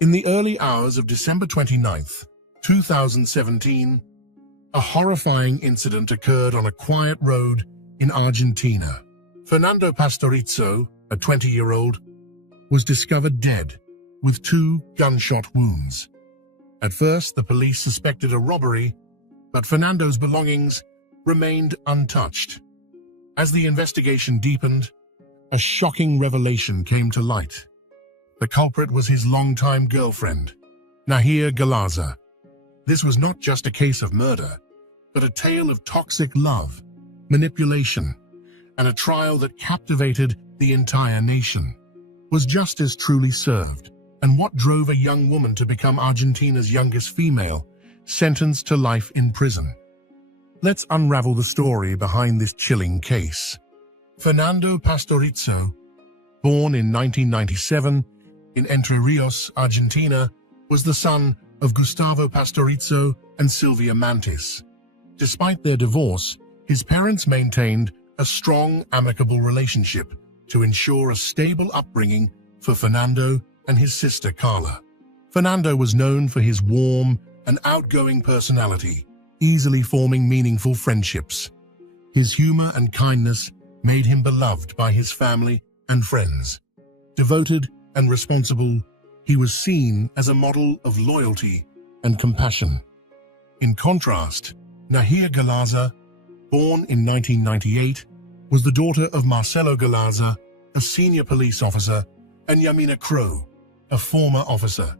In the early hours of December 29th, 2017, a horrifying incident occurred on a quiet road in Argentina. Fernando Pastorizo, a 20-year-old, was discovered dead with 2 gunshot wounds. At first, the police suspected a robbery, but Fernando's belongings remained untouched. As the investigation deepened, a shocking revelation came to light. The culprit was his longtime girlfriend, Nahir Galaza. This was not just a case of murder, but a tale of toxic love, manipulation, and a trial that captivated the entire nation. Was justice truly served? And what drove a young woman to become Argentina's youngest female, sentenced to life in prison? Let's unravel the story behind this chilling case. Fernando Pastorizo, born in 1997 in Entre Rios, Argentina, was the son of Gustavo Pastorizo and Silvia Mantis. Despite their divorce, his parents maintained a strong, amicable relationship to ensure a stable upbringing for Fernando and his sister Carla. Fernando was known for his warm and outgoing personality, easily forming meaningful friendships. His humor and kindness made him beloved by his family and friends. Devoted and responsible, he was seen as a model of loyalty and compassion. In contrast, Nahir Galaza, born in 1998, was the daughter of Marcelo Galaza, a senior police officer, and Yamina Crow, a former officer.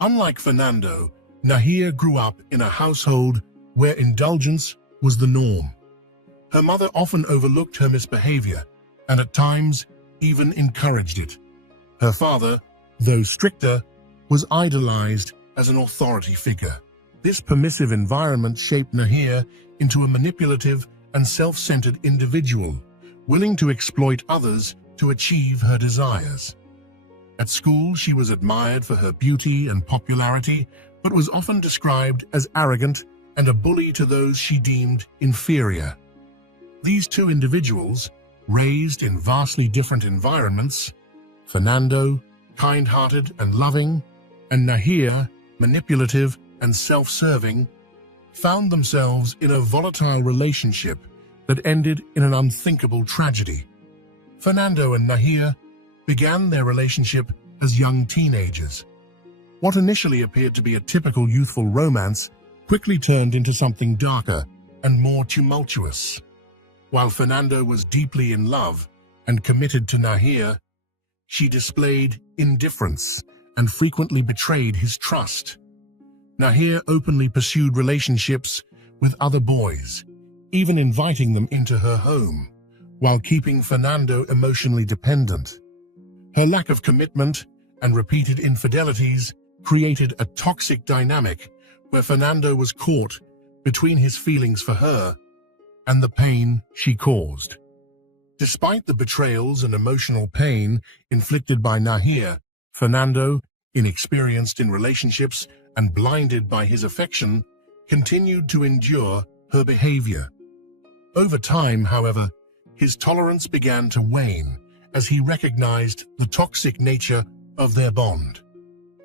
Unlike Fernando, Nahir grew up in a household where indulgence was the norm. Her mother often overlooked her misbehavior and at times even encouraged it. Her father, though stricter, was idolized as an authority figure. This permissive environment shaped Nahir into a manipulative and self-centered individual, willing to exploit others to achieve her desires. At school, she was admired for her beauty and popularity, but was often described as arrogant and a bully to those she deemed inferior. These two individuals, raised in vastly different environments, Fernando, kind-hearted and loving, and Nahir, manipulative and self-serving, found themselves in a volatile relationship that ended in an unthinkable tragedy. Fernando and Nahir began their relationship as young teenagers. What initially appeared to be a typical youthful romance quickly turned into something darker and more tumultuous. While Fernando was deeply in love and committed to Nahir, she displayed indifference and frequently betrayed his trust. Nahir openly pursued relationships with other boys, even inviting them into her home, while keeping Fernando emotionally dependent. Her lack of commitment and repeated infidelities created a toxic dynamic where Fernando was caught between his feelings for her and the pain she caused. Despite the betrayals and emotional pain inflicted by Nahir, Fernando, inexperienced in relationships and blinded by his affection, continued to endure her behavior. Over time, however, his tolerance began to wane as he recognized the toxic nature of their bond.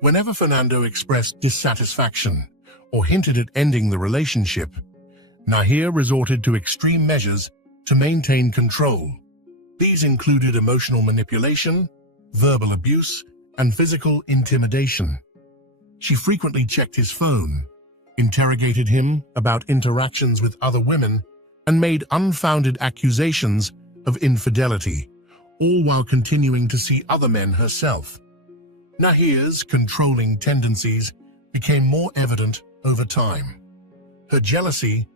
Whenever Fernando expressed dissatisfaction or hinted at ending the relationship, Nahir resorted to extreme measures to maintain control. These included emotional manipulation, verbal abuse, and physical intimidation. She frequently checked his phone, interrogated him about interactions with other women, and made unfounded accusations of infidelity, all while continuing to see other men herself. Nahir's controlling tendencies became more evident over time. Her jealousy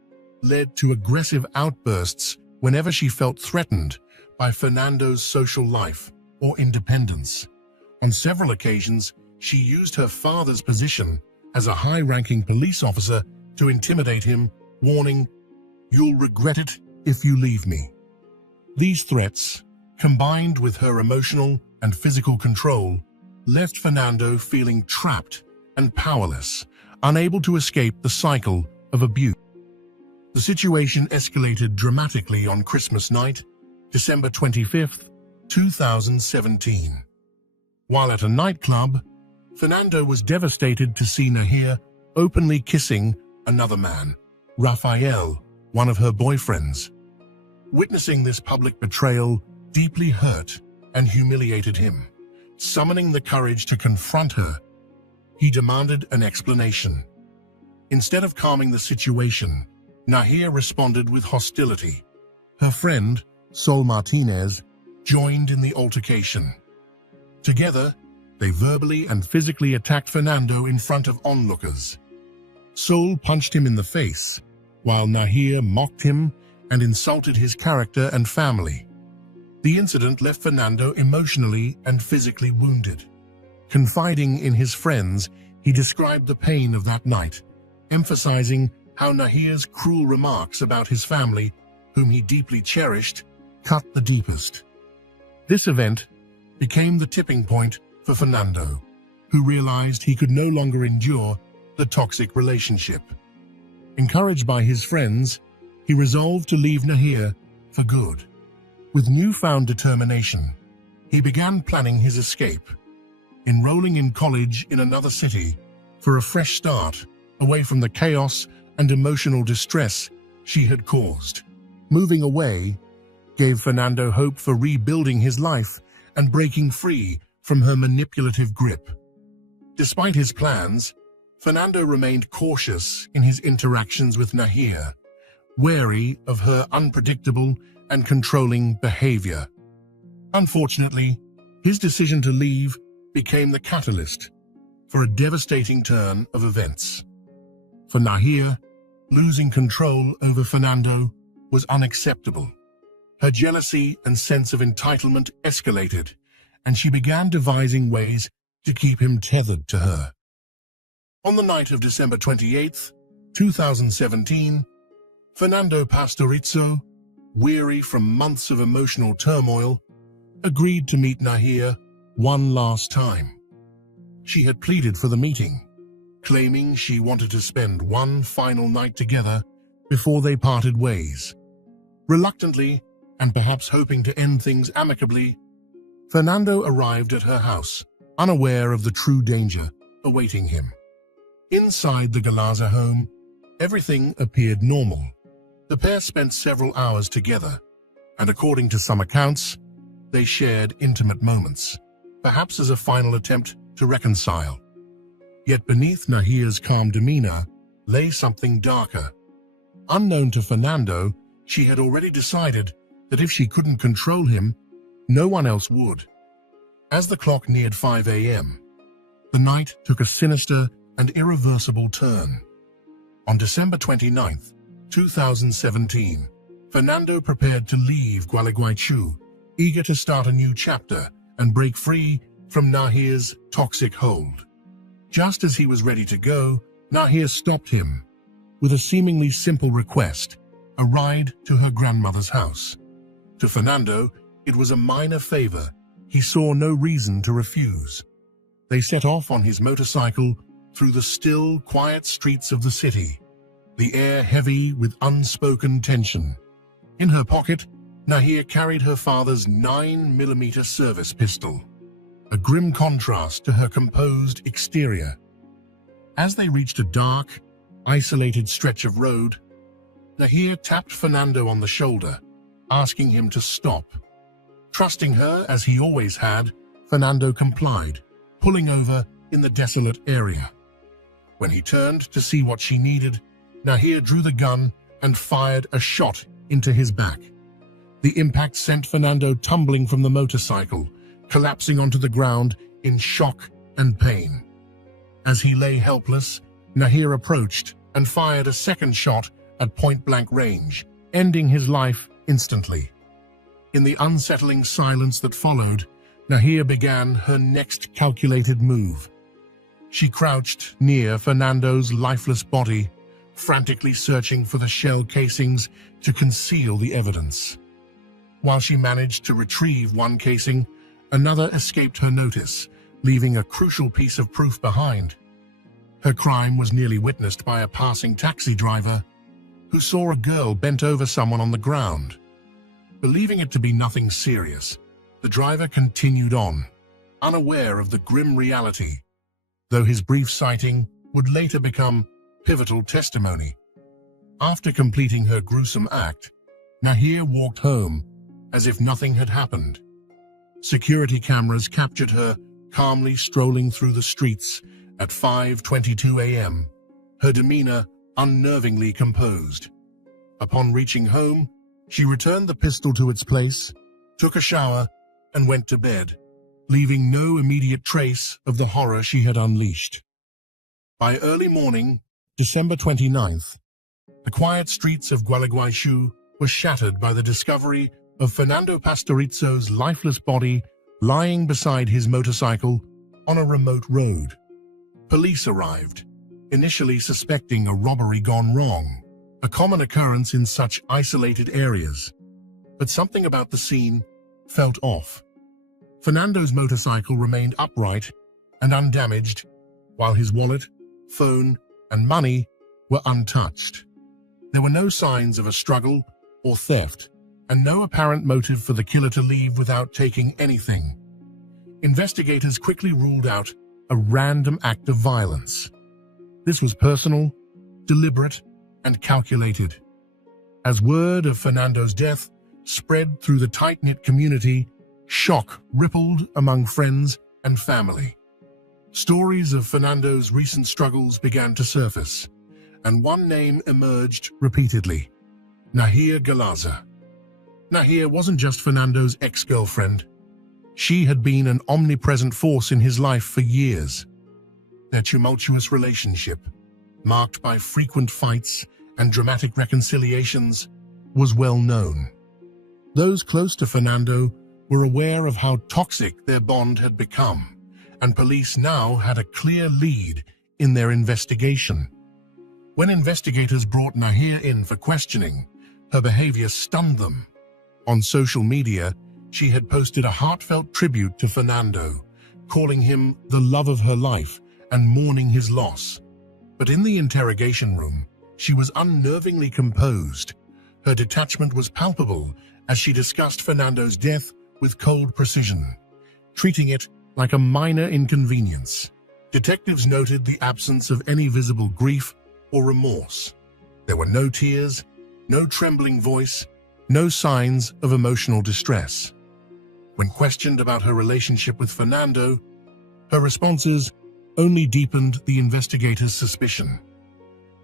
led to aggressive outbursts whenever she felt threatened by Fernando's social life or independence. On several occasions, she used her father's position as a high-ranking police officer to intimidate him, warning, "You'll regret it if you leave me." These threats, combined with her emotional and physical control, left Fernando feeling trapped and powerless, unable to escape the cycle of abuse. The situation escalated dramatically on Christmas night, December 25th, 2017. While at a nightclub, Fernando was devastated to see Nahir openly kissing another man, Rafael, one of her boyfriends. Witnessing this public betrayal deeply hurt and humiliated him. Summoning the courage to confront her, he demanded an explanation. Instead of calming the situation, Nahir responded with hostility. Her friend, Sol Martinez, joined in the altercation. Together, they verbally and physically attacked Fernando in front of onlookers. Sol punched him in the face, while Nahir mocked him and insulted his character and family. The incident left Fernando emotionally and physically wounded. Confiding in his friends, he described the pain of that night, emphasizing how Nahir's cruel remarks about his family, whom he deeply cherished, cut the deepest. This event became the tipping point for Fernando, who realized he could no longer endure the toxic relationship. Encouraged by his friends, he resolved to leave Nahir for good. With newfound determination, he began planning his escape, enrolling in college in another city for a fresh start, away from the chaos and emotional distress she had caused. Moving away gave Fernando hope for rebuilding his life and breaking free from her manipulative grip. Despite his plans, Fernando remained cautious in his interactions with Nahir, wary of her unpredictable and controlling behavior. Unfortunately, his decision to leave became the catalyst for a devastating turn of events. For Nahir, losing control over Fernando was unacceptable. Her jealousy and sense of entitlement escalated, and she began devising ways to keep him tethered to her. On the night of December 28, 2017, Fernando Pastorizo, weary from months of emotional turmoil, agreed to meet Nahir one last time. She had pleaded for the meeting, claiming she wanted to spend one final night together before they parted ways. Reluctantly, and perhaps hoping to end things amicably, Fernando arrived at her house, unaware of the true danger awaiting him. Inside the Galaza home, everything appeared normal. The pair spent several hours together, and according to some accounts, they shared intimate moments, perhaps as a final attempt to reconcile. Yet beneath Nahir's calm demeanor lay something darker. Unknown to Fernando, she had already decided that if she couldn't control him, no one else would. As the clock neared 5 a.m., the night took a sinister and irreversible turn. On December 29th, 2017, Fernando prepared to leave Gualeguaychú, eager to start a new chapter and break free from Nahir's toxic hold. Just as he was ready to go, Nahir stopped him with a seemingly simple request, a ride to her grandmother's house. To Fernando, it was a minor favor he saw no reason to refuse. They set off on his motorcycle through the still, quiet streets of the city, the air heavy with unspoken tension. In her pocket, Nahir carried her father's 9mm service pistol, a grim contrast to her composed exterior. As they reached a dark, isolated stretch of road, Nahir tapped Fernando on the shoulder, asking him to stop. Trusting her as he always had, Fernando complied, pulling over in the desolate area. When he turned to see what she needed, Nahir drew the gun and fired a shot into his back. The impact sent Fernando tumbling from the motorcycle, collapsing onto the ground in shock and pain. As he lay helpless, Nahir approached and fired a second shot at point-blank range, ending his life instantly. In the unsettling silence that followed, Nahir began her next calculated move. She crouched near Fernando's lifeless body, frantically searching for the shell casings to conceal the evidence. While she managed to retrieve one casing, another escaped her notice, leaving a crucial piece of proof behind. Her crime was nearly witnessed by a passing taxi driver who saw a girl bent over someone on the ground. Believing it to be nothing serious, the driver continued on, unaware of the grim reality though his brief sighting would later become pivotal testimony. After completing her gruesome act, Nahir walked home as if nothing had happened. Security cameras captured her calmly strolling through the streets at 5:22 a.m., her demeanor unnervingly composed. Upon reaching home, she returned the pistol to its place, took a shower, and went to bed, leaving no immediate trace of the horror she had unleashed. By early morning, December 29th, the quiet streets of Gualeguaychú were shattered by the discovery of Fernando Pastorizzo's lifeless body lying beside his motorcycle on a remote road. Police arrived, initially suspecting a robbery gone wrong, a common occurrence in such isolated areas. But something about the scene felt off. Fernando's motorcycle remained upright and undamaged, while his wallet, phone, and money were untouched. There were no signs of a struggle or theft, and no apparent motive for the killer to leave without taking anything. Investigators quickly ruled out a random act of violence. This was personal, deliberate, and calculated. As word of Fernando's death spread through the tight-knit community, shock rippled among friends and family. Stories of Fernando's recent struggles began to surface, and one name emerged repeatedly: Nahir Galaza. Nahir wasn't just Fernando's ex-girlfriend. She had been an omnipresent force in his life for years. Their tumultuous relationship, marked by frequent fights and dramatic reconciliations, was well known. Those close to Fernando were aware of how toxic their bond had become, and police now had a clear lead in their investigation. When investigators brought Nahir in for questioning, her behavior stunned them. On social media, she had posted a heartfelt tribute to Fernando, calling him the love of her life and mourning his loss. But in the interrogation room, she was unnervingly composed. Her detachment was palpable as she discussed Fernando's death with cold precision, treating it like a minor inconvenience. Detectives noted the absence of any visible grief or remorse. There were no tears, no trembling voice, no signs of emotional distress. When questioned about her relationship with Fernando, her responses only deepened the investigators' suspicion.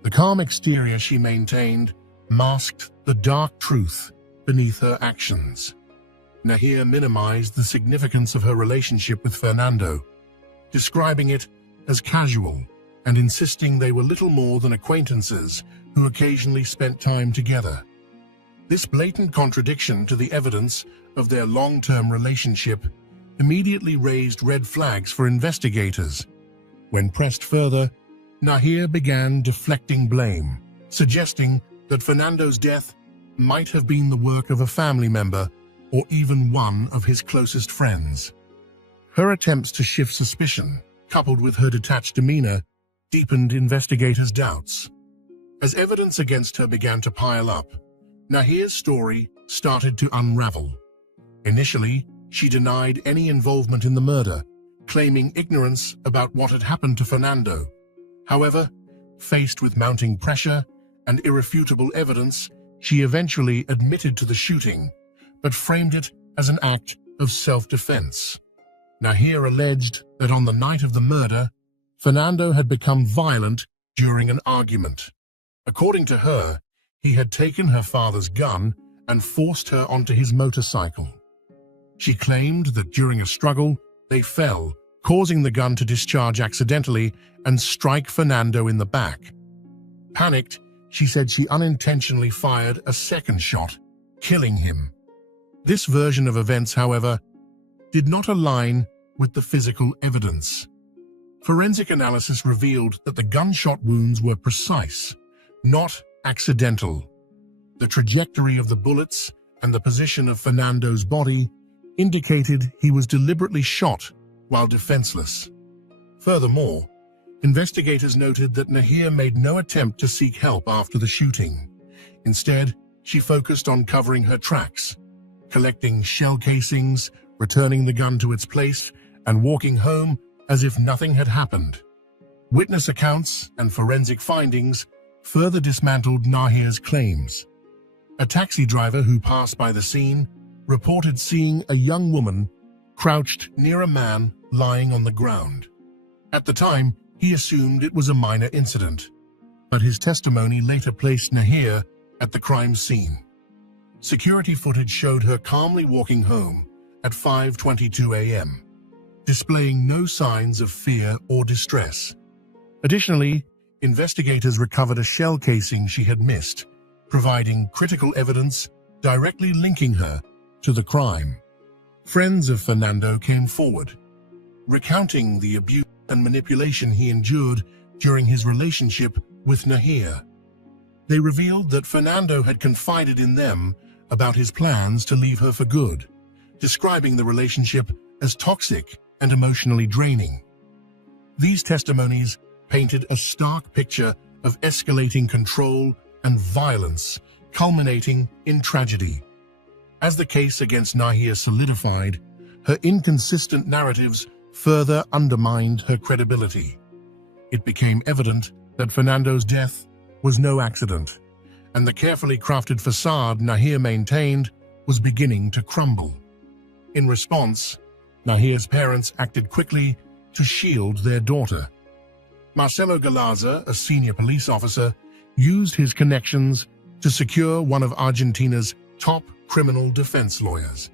The calm exterior she maintained masked the dark truth beneath her actions. Nahir minimized the significance of her relationship with Fernando, describing it as casual and insisting they were little more than acquaintances who occasionally spent time together. This blatant contradiction to the evidence of their long-term relationship immediately raised red flags for investigators. When pressed further, Nahir began deflecting blame, suggesting that Fernando's death might have been the work of a family member or even one of his closest friends. Her attempts to shift suspicion, coupled with her detached demeanor, deepened investigators' doubts. As evidence against her began to pile up, Nahir's story started to unravel. Initially, she denied any involvement in the murder, claiming ignorance about what had happened to Fernando. However, faced with mounting pressure and irrefutable evidence, she eventually admitted to the shooting, but framed it as an act of self-defense. Nahir alleged that on the night of the murder, Fernando had become violent during an argument. According to her, he had taken her father's gun and forced her onto his motorcycle. She claimed that during a struggle, they fell, causing the gun to discharge accidentally and strike Fernando in the back. Panicked, she said she unintentionally fired a second shot, killing him. This version of events, however, did not align with the physical evidence. Forensic analysis revealed that the gunshot wounds were precise, not accidental. The trajectory of the bullets and the position of Fernando's body indicated he was deliberately shot while defenseless. Furthermore, investigators noted that Nahir made no attempt to seek help after the shooting. Instead, she focused on covering her tracks, collecting shell casings, returning the gun to its place, and walking home as if nothing had happened. Witness accounts and forensic findings further dismantled Nahir's claims. A taxi driver who passed by the scene reported seeing a young woman crouched near a man lying on the ground. At the time, he assumed it was a minor incident, but his testimony later placed Nahir at the crime scene. Security footage showed her calmly walking home at 5:22 a.m., displaying no signs of fear or distress. Additionally, investigators recovered a shell casing she had missed, providing critical evidence directly linking her to the crime. Friends of Fernando came forward, recounting the abuse and manipulation he endured during his relationship with Nahir. They revealed that Fernando had confided in them about his plans to leave her for good, describing the relationship as toxic and emotionally draining. These testimonies painted a stark picture of escalating control and violence, culminating in tragedy. As the case against Nahir solidified, her inconsistent narratives further undermined her credibility. It became evident that Fernando's death was no accident, and the carefully crafted facade Nahir maintained was beginning to crumble. In response, Nahir's parents acted quickly to shield their daughter. Marcelo Galaza, a senior police officer, used his connections to secure one of Argentina's top criminal defense lawyers.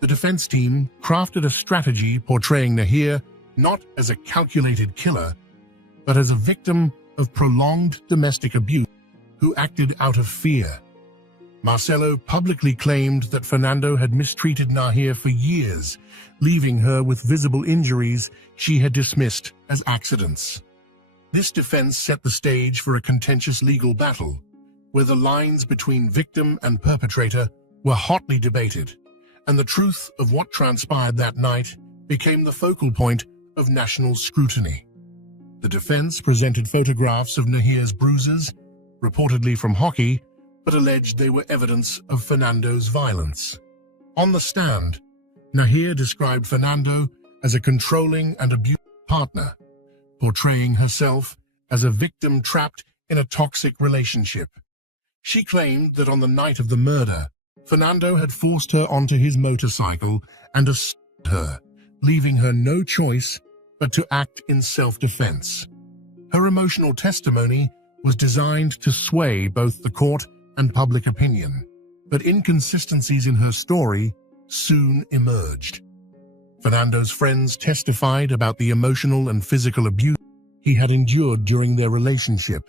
The defense team crafted a strategy portraying Nahir not as a calculated killer, but as a victim of prolonged domestic abuse who acted out of fear. Marcelo publicly claimed that Fernando had mistreated Nahir for years, leaving her with visible injuries she had dismissed as accidents. This defense set the stage for a contentious legal battle, where the lines between victim and perpetrator were hotly debated, and the truth of what transpired that night became the focal point of national scrutiny. The defense presented photographs of Nahir's bruises, reportedly from hockey, but alleged they were evidence of Fernando's violence. On the stand, Nahir described Fernando as a controlling and abusive partner, portraying herself as a victim trapped in a toxic relationship. She claimed that on the night of the murder, Fernando had forced her onto his motorcycle and assaulted her, leaving her no choice but to act in self-defense. Her emotional testimony was designed to sway both the court and public opinion, but inconsistencies in her story soon emerged. Fernando's friends testified about the emotional and physical abuse he had endured during their relationship.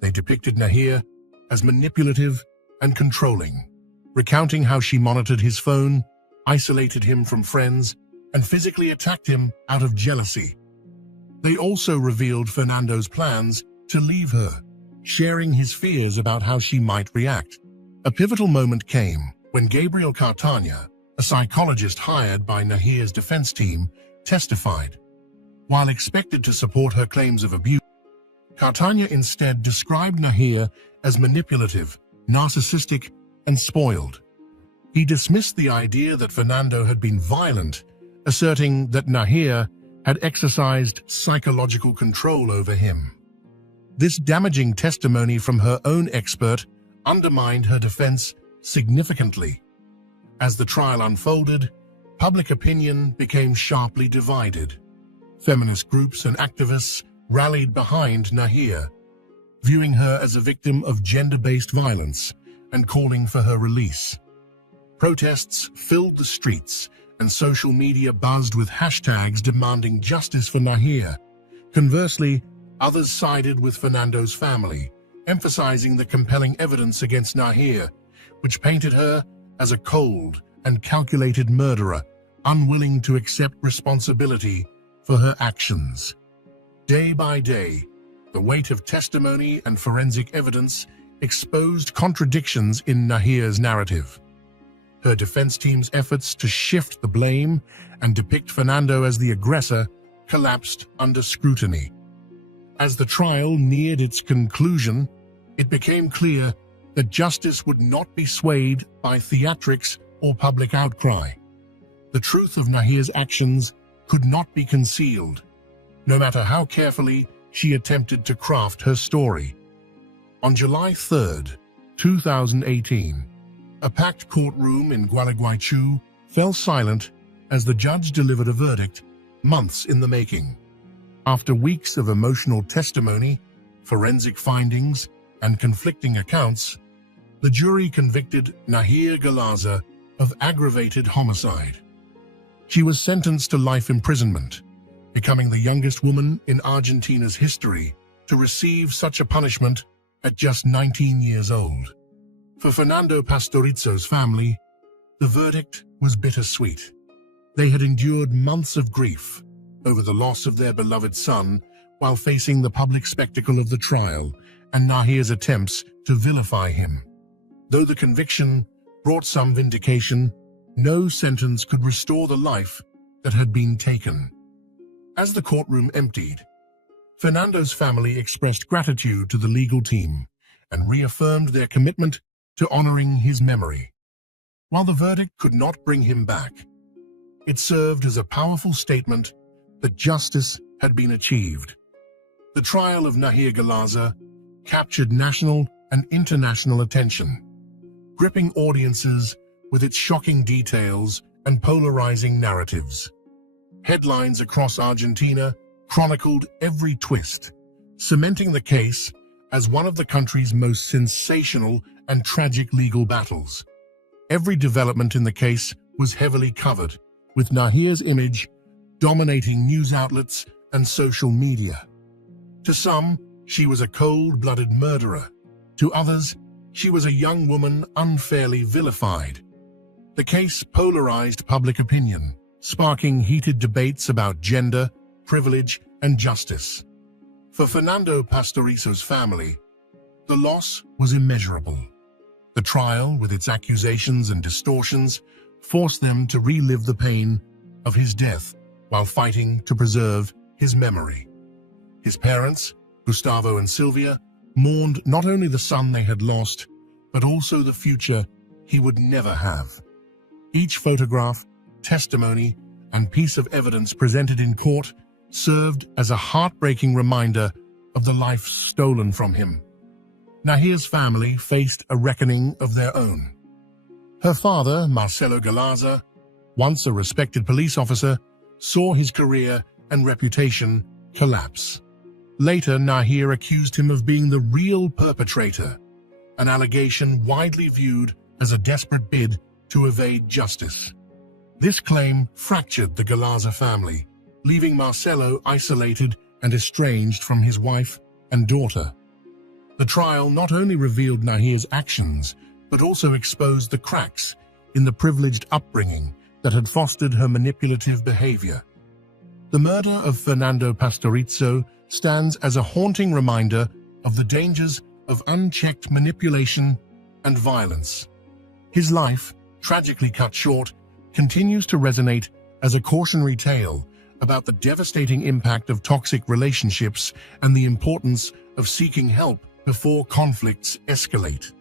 They depicted Nahir as manipulative and controlling, recounting how she monitored his phone, isolated him from friends, and physically attacked him out of jealousy. They also revealed Fernando's plans to leave her, sharing his fears about how she might react. A pivotal moment came when Gabriel Cartagena, a psychologist hired by Nahir's defense team, testified. While expected to support her claims of abuse, Cartagena instead described Nahir as manipulative, narcissistic, and spoiled. He dismissed the idea that Fernando had been violent, asserting that Nahir had exercised psychological control over him. This damaging testimony from her own expert undermined her defense significantly. As the trial unfolded, public opinion became sharply divided. Feminist groups and activists rallied behind Nahir, viewing her as a victim of gender-based violence and calling for her release. Protests filled the streets, and social media buzzed with hashtags demanding justice for Nahir. Conversely, others sided with Fernando's family, emphasizing the compelling evidence against Nahir, which painted her as a cold and calculated murderer, unwilling to accept responsibility for her actions. Day by day, the weight of testimony and forensic evidence exposed contradictions in Nahir's narrative. Her defense team's efforts to shift the blame and depict Fernando as the aggressor collapsed under scrutiny. As the trial neared its conclusion, it became clear that justice would not be swayed by theatrics or public outcry. The truth of Nahir's actions could not be concealed, no matter how carefully she attempted to craft her story. On July 3rd, 2018, a packed courtroom in Gualeguaychú fell silent as the judge delivered a verdict months in the making. After weeks of emotional testimony, forensic findings, and conflicting accounts, the jury convicted Nahir Galaza of aggravated homicide. She was sentenced to life imprisonment, becoming the youngest woman in Argentina's history to receive such a punishment at just 19 years old. For Fernando Pastorizzo's family, the verdict was bittersweet. They had endured months of grief over the loss of their beloved son while facing the public spectacle of the trial and Nahir's attempts to vilify him. Though the conviction brought some vindication, no sentence could restore the life that had been taken. As the courtroom emptied, Fernando's family expressed gratitude to the legal team and reaffirmed their commitment to honoring his memory. While the verdict could not bring him back, it served as a powerful statement that justice had been achieved. The trial of Nahir Galaza captured national and international attention, gripping audiences with its shocking details and polarizing narratives. Headlines across Argentina chronicled every twist, cementing the case as one of the country's most sensational and tragic legal battles. Every development in the case was heavily covered, with Nahir's image dominating news outlets and social media. To some, she was a cold-blooded murderer. To others, she was a young woman unfairly vilified. The case polarized public opinion, sparking heated debates about gender, privilege, and justice. For Fernando Pastorizzo's family, the loss was immeasurable. The trial, with its accusations and distortions, forced them to relive the pain of his death while fighting to preserve his memory. His parents, Gustavo and Silvia, mourned not only the son they had lost, but also the future he would never have. Each photograph, testimony, and piece of evidence presented in court served as a heartbreaking reminder of the life stolen from him. Nahir's family faced a reckoning of their own. Her father, Marcelo Galaza, once a respected police officer, saw his career and reputation collapse. Later, Nahir accused him of being the real perpetrator, an allegation widely viewed as a desperate bid to evade justice. This claim fractured the Galaza family, leaving Marcelo isolated and estranged from his wife and daughter. The trial not only revealed Nahir's actions, but also exposed the cracks in the privileged upbringing that had fostered her manipulative behavior. The murder of Fernando Pastorizzo stands as a haunting reminder of the dangers of unchecked manipulation and violence. His life, tragically cut short, continues to resonate as a cautionary tale about the devastating impact of toxic relationships and the importance of seeking help before conflicts escalate.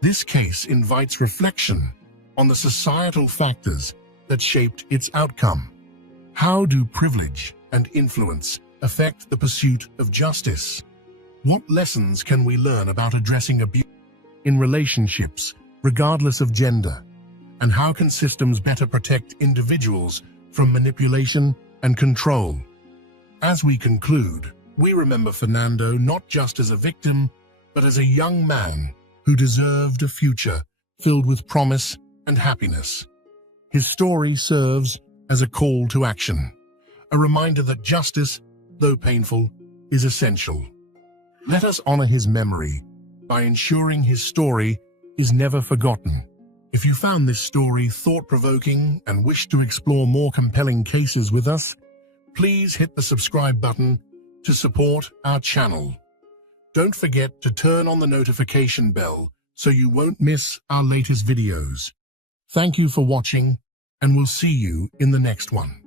This case invites reflection on the societal factors that shaped its outcome. How do privilege and influence affect the pursuit of justice? What lessons can we learn about addressing abuse in relationships, regardless of gender? And how can systems better protect individuals from manipulation and control? As we conclude, we remember Fernando not just as a victim, but as a young man who deserved a future filled with promise and happiness. His story serves as a call to action, a reminder that justice, though painful, is essential. Let us honor his memory by ensuring his story is never forgotten. If you found this story thought-provoking and wish to explore more compelling cases with us, please hit the subscribe button to support our channel. Don't forget to turn on the notification bell so you won't miss our latest videos. Thank you for watching, and we'll see you in the next one.